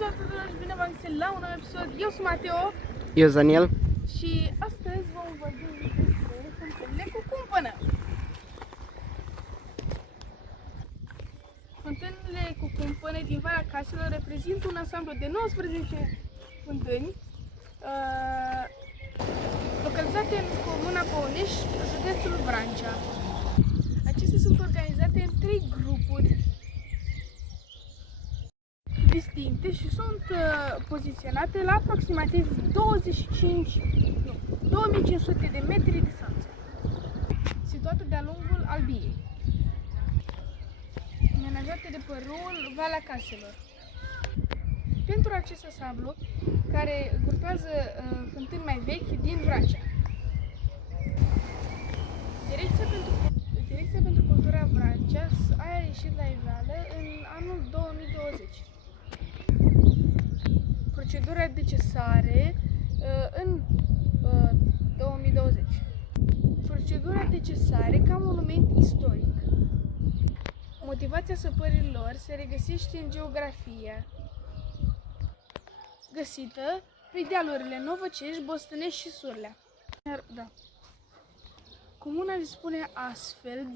Salutare tuturor și bine v-am găsit la un nou episod. Eu sunt Mateo. Eu sunt Daniel. Și astăzi vom vorbi despre fântânile cu cumpănă. Fântânile cu cumpănă din Valea Caselor reprezintă un ansamblu de 19 fântâni localizate în comuna Păunești, județul Vrancea. Acestea sunt organizate în 3 grupuri distincte și sunt poziționate la aproximativ 2500 de metri distanță, situate de-a lungul Albiei, amenajate de pe râul Valea Caselor. Pentru acest ansamblu, care grupează fântâni mai vechi din Vrancea, Direcția pentru Cultura Vrancea a ieșit la iveală în anul 2020. Procedura de cesare în 2020. Procedura de cesare ca monument istoric. Motivația săpărilor se regăsește în geografia găsită pe dealurile Novăcești, Bostănești și Surlea. Da. Comuna dispune astfel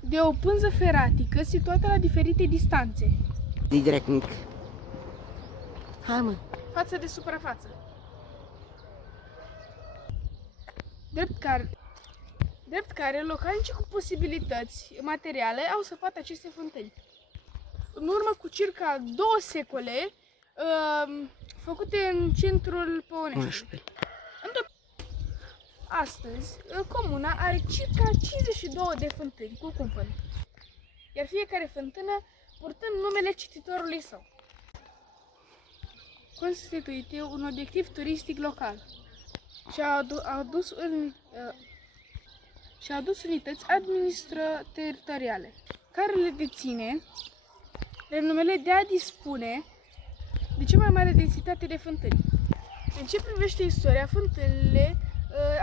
de o pânză feratică situată la diferite distanțe. Direct mic. Hai mă. Față de suprafață. Drept care localnicii cu posibilități materiale au săpat aceste fântâni. În urmă cu circa 2 secole, făcute în centrul Păuneștiului. Astăzi, comuna are circa 52 de fântâni cu cumpănă, iar fiecare fântână purtând numele cititorului său. Constituie un obiectiv turistic local și a adus unități administrativ-teritoriale, care le deține renumele de a dispune de cea mai mare densitate de fântâni. În ce privește istoria, fântânile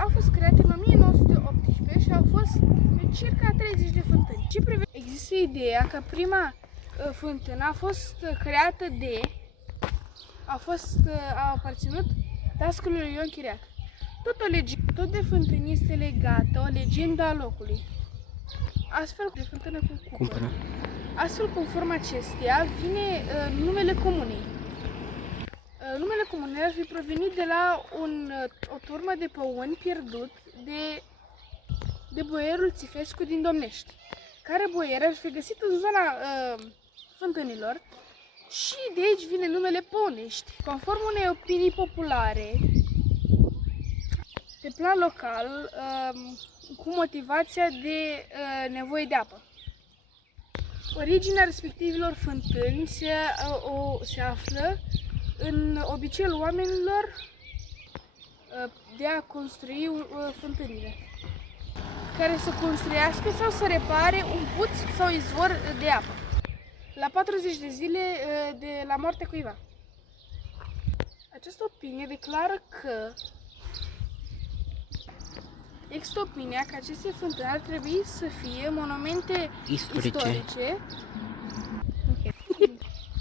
au fost create în 1918 și au fost circa 30 de fântâni. Există ideea că prima fântână a fost creată a aparținut dascălui Ion Chiriac. Tot de fântâni este legată o legendă a locului. Astfel, de fântână cu cumpănă. Astfel, conform acesteia, vine numele comunei. Numele comunei ar fi provenit de la o turmă de păuni pierdut de boierul Țifescu din Domnești, care boier ar fi găsit în zona fântânilor și de aici vine numele Păunești. Conform unei opinii populare, pe plan local, cu motivația de nevoie de apă. Originea respectivilor fântâni se află în obiceiul oamenilor de a construi fântânile, care să construiască sau să repare un puț sau izvor de apă la 40 de zile de la moartea cuiva. Această opinie declară că există opinia că aceste fântâni ar trebui să fie monumente istorice.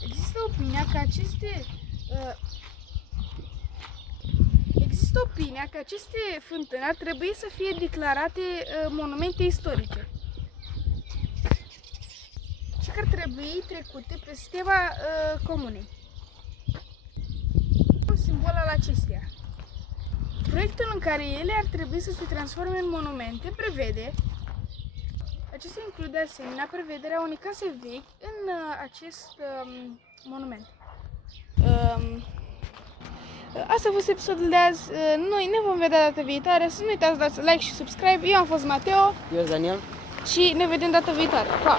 Există opinia că aceste fântâni ar trebui să fie declarate monumente istorice și că ar trebui trecute pe stela comunei. Un simbol al acesteia. Proiectul în care ele ar trebui să se transforme în monumente prevede. Acesta include asemenea prevederea unei case vechi în acest monument. Asta a fost episodul de azi. Noi ne vom vedea data viitoare. Să nu uitați să dați like și subscribe. Eu am fost Mateo. Eu sunt Daniel. Și ne vedem data viitoare. Pa!